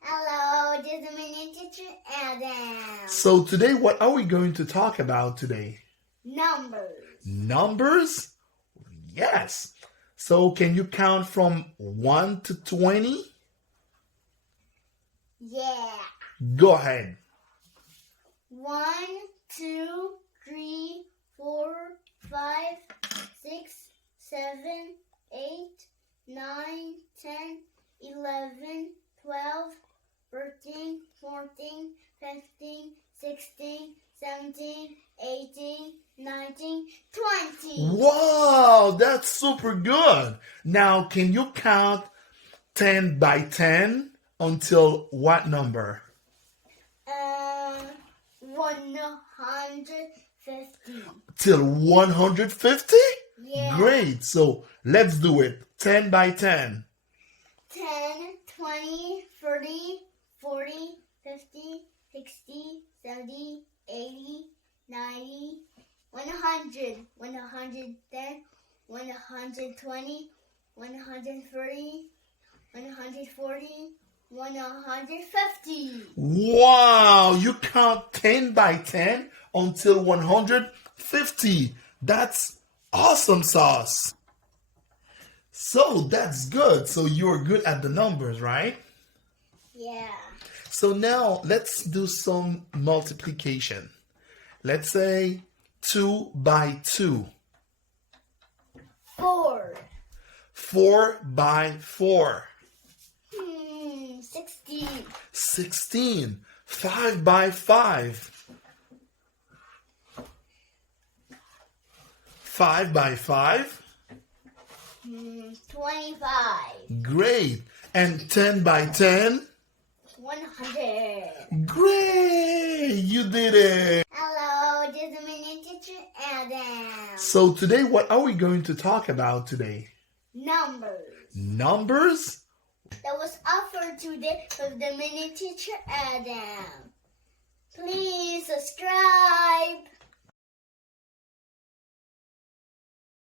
Hello, this is my teacher Adam. So today, what are we going to talk about today? Numbers. Numbers? Yes. So can you count from 1 to 20? Yeah. Go ahead. 1, 2, 3, 4, 5, 6, 7, 8, 9, 10, 11, 12, 13, 14, 15, 16, 17, 18, 19, 20. Wow, that's super good. Now, can you count 10 by 10 until what number? 150. Till 150? Yeah. Great. So let's do it. 10 by 10. 10, 20, 30, 40, 50, 60, 70, 80, 90, 100, 110, 120, 130, 140, 150. Wow, you count 10 by 10 until 150. That's awesome sauce. So that's good. So you're good at the numbers, right? Yeah. So now let's do some multiplication. Let's say 2 by 2. 4. 4 by 4. 16. 16. 5 by 5. 5 by 5. 25. Great. And 10 by 10. 100. Great. You did it. Hello, this is my teacher Adam. So today, what are we going to talk about today? Numbers. Numbers? That was offered today with the mini teacher Adam. Please subscribe.